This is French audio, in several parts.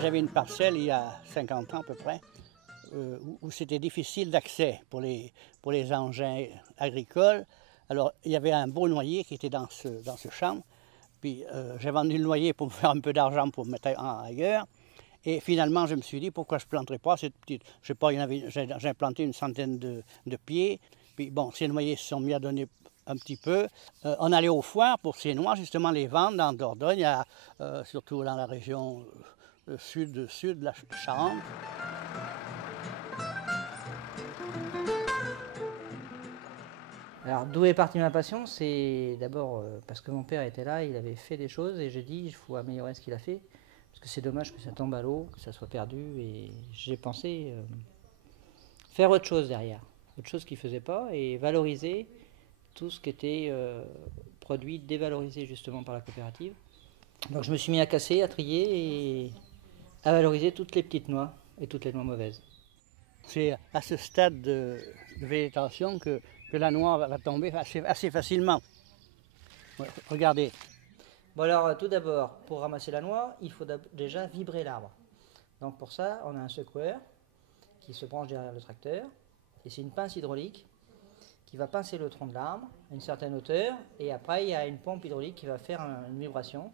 J'avais une parcelle il y a 50 ans à peu près, où c'était difficile d'accès pour les engins agricoles. Alors il y avait un beau noyer qui était dans ce champ. Puis j'ai vendu le noyer pour me faire un peu d'argent pour me mettre ailleurs. Et finalement, je me suis dit, pourquoi je ne planterais pas cette petite... Je sais pas, j'ai planté une centaine de pieds. Puis bon, ces noyers se sont mis à donner un petit peu. On allait aux foires pour ces noix, justement, les vendre dans Dordogne, surtout dans la région sud de la Charente. Alors d'où est partie ma passion? C'est d'abord parce que mon père était là, il avait fait des choses et j'ai dit il faut améliorer ce qu'il a fait. Parce que c'est dommage que ça tombe à l'eau, que ça soit perdu. Et j'ai pensé faire autre chose derrière. Autre chose qu'il ne faisait pas et valoriser tout ce qui était produit dévalorisé justement par la coopérative. Donc je me suis mis à casser, à trier et à valoriser toutes les petites noix et toutes les noix mauvaises. C'est à ce stade de végétation que la noix va tomber assez facilement. Ouais, regardez. Bon alors tout d'abord, pour ramasser la noix, il faut déjà vibrer l'arbre. Donc pour ça, on a un secoueur qui se branche derrière le tracteur. Et c'est une pince hydraulique qui va pincer le tronc de l'arbre à une certaine hauteur. Et après, il y a une pompe hydraulique qui va faire une vibration.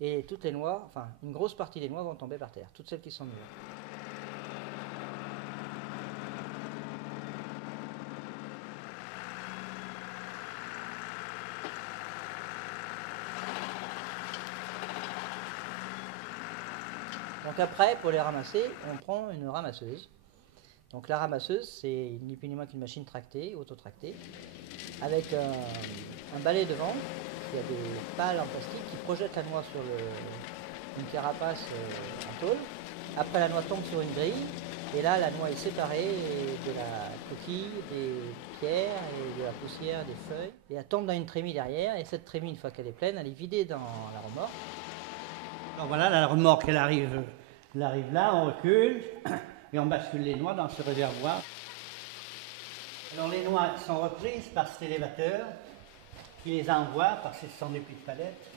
Et toutes les noix, enfin une grosse partie des noix vont tomber par terre, toutes celles qui sont mûres. Donc après, pour les ramasser, on prend une ramasseuse. Donc la ramasseuse, c'est ni plus ni moins qu'une machine tractée, auto-tractée, avec un balai devant. Il y a des pales en plastique qui projettent la noix sur une carapace en tôle. Après, la noix tombe sur une grille. Et là, la noix est séparée de la coquille, des pierres, et de la poussière, des feuilles. Et elle tombe dans une trémie derrière. Et cette trémie, une fois qu'elle est pleine, elle est vidée dans la remorque. Alors voilà, la remorque, elle arrive là, on recule. Et on bascule les noix dans ce réservoir. Alors les noix sont reprises par cet élévateur qui les envoie, parce que ce sont des petites palettes,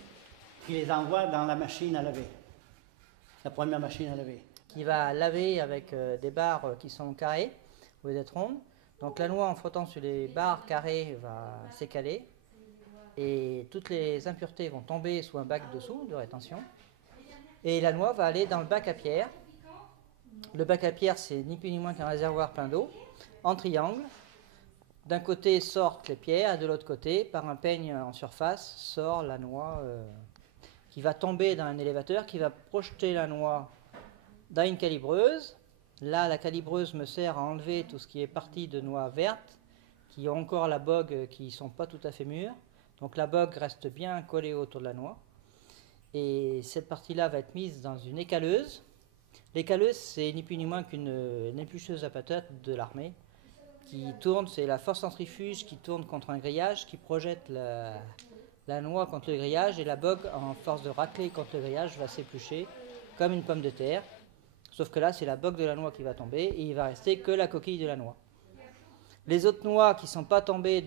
qui les envoie dans la machine à laver. La première machine à laver. Qui va laver avec des barres qui sont carrées au lieu d'être rondes. Donc la noix en frottant sur les barres carrées va s'écaler et toutes les impuretés vont tomber sous un bac dessous de rétention. Et la noix va aller dans le bac à pierre. Le bac à pierre, c'est ni plus ni moins qu'un réservoir plein d'eau, en triangle. D'un côté sortent les pierres et de l'autre côté, par un peigne en surface, sort la noix qui va tomber dans un élévateur, qui va projeter la noix dans une calibreuse. Là, la calibreuse me sert à enlever tout ce qui est partie de noix vertes, qui ont encore la bogue, qui ne sont pas tout à fait mûres. Donc la bogue reste bien collée autour de la noix. Et cette partie-là va être mise dans une écaleuse. L'écaleuse, c'est ni plus ni moins qu'une éplucheuse à patates de l'armée qui tourne, c'est la force centrifuge qui tourne contre un grillage, qui projette la noix contre le grillage, et la bogue, en force de racler contre le grillage, va s'éplucher comme une pomme de terre. Sauf que là, c'est la bogue de la noix qui va tomber, et il va rester que la coquille de la noix. Les autres noix qui ne sont pas tombées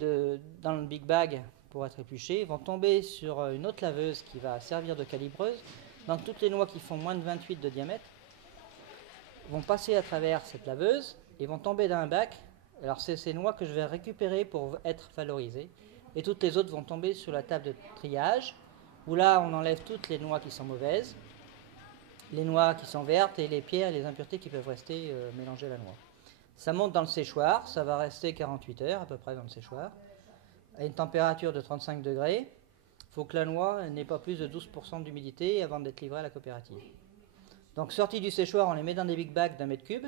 dans le big bag pour être épluchées vont tomber sur une autre laveuse qui va servir de calibreuse. Donc toutes les noix qui font moins de 28 de diamètre vont passer à travers cette laveuse et vont tomber dans un bac. Alors c'est ces noix que je vais récupérer pour être valorisées. Et toutes les autres vont tomber sur la table de triage, où là on enlève toutes les noix qui sont mauvaises, les noix qui sont vertes et les pierres et les impuretés qui peuvent rester mélangées à la noix. Ça monte dans le séchoir, ça va rester 48 heures à peu près dans le séchoir, à une température de 35 degrés. Il faut que la noix n'ait pas plus de 12% d'humidité avant d'être livrée à la coopérative. Donc sortie du séchoir, on les met dans des big bags d'1 mètre cube.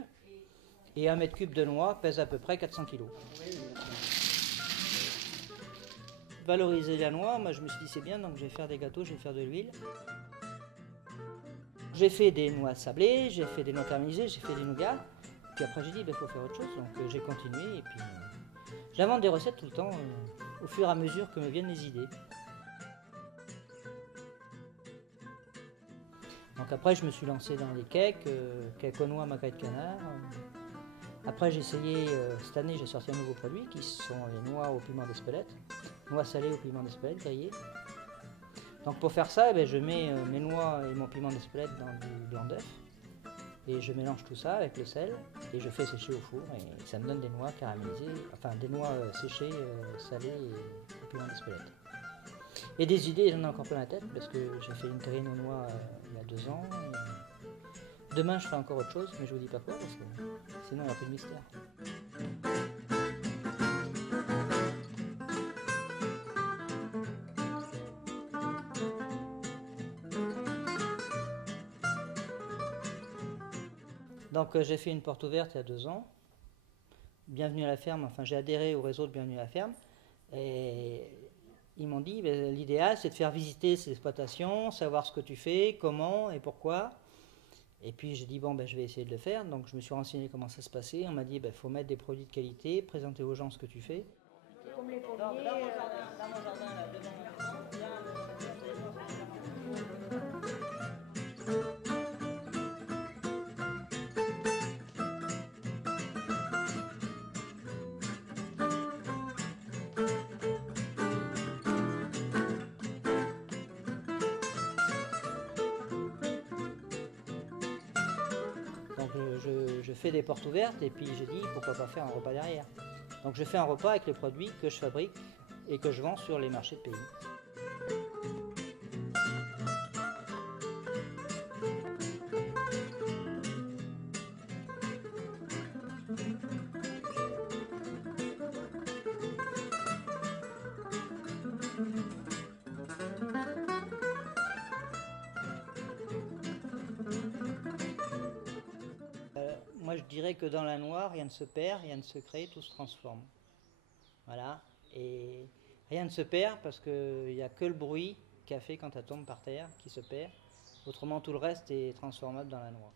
Et 1 mètre cube de noix pèse à peu près 400 kg. Valoriser la noix, moi je me suis dit c'est bien, donc je vais faire des gâteaux, je vais faire de l'huile. J'ai fait des noix sablées, j'ai fait des noix caramélisées, j'ai fait des nougats. Puis après j'ai dit il faut faire autre chose, donc j'ai continué et puis j'invente des recettes tout le temps au fur et à mesure que me viennent les idées. Donc après, je me suis lancé dans les cakes, cakes aux noix, macaille de canard. Après, j'ai essayé, cette année, j'ai sorti un nouveau produit qui sont les noix au piment d'Espelette. Noix salées au piment d'Espelette, grillées. Donc pour faire ça, je mets mes noix et mon piment d'Espelette dans du blanc d'œuf. Et je mélange tout ça avec le sel et je fais sécher au four. Et ça me donne des noix caramélisées, enfin des noix séchées, salées et au piment d'Espelette. Et des idées, j'en ai encore plein la tête parce que j'ai fait une terrine aux noix il y a 2 ans. Et demain, je ferai encore autre chose, mais je vous dis pas quoi parce que sinon il n'y a plus de mystère. Donc j'ai fait une porte ouverte il y a 2 ans. Bienvenue à la ferme, enfin j'ai adhéré au réseau de Bienvenue à la ferme. Et ils m'ont dit, l'idéal c'est de faire visiter ces exploitations, savoir ce que tu fais, comment et pourquoi. Et puis j'ai dit, je vais essayer de le faire. Donc je me suis renseigné comment ça se passait. On m'a dit, faut mettre des produits de qualité, présenter aux gens ce que tu fais. Comme les pommiers, dans mon jardin, là, devant ma maison, donc je fais des portes ouvertes et puis j'ai dit pourquoi pas faire un repas derrière. Donc je fais un repas avec les produits que je fabrique et que je vends sur les marchés de pays. Moi je dirais que dans la noix, rien ne se perd, rien ne se crée, tout se transforme. Voilà, et rien ne se perd parce qu'il n'y a que le bruit qu'a fait quand elle tombe par terre qui se perd. Autrement tout le reste est transformable dans la noix.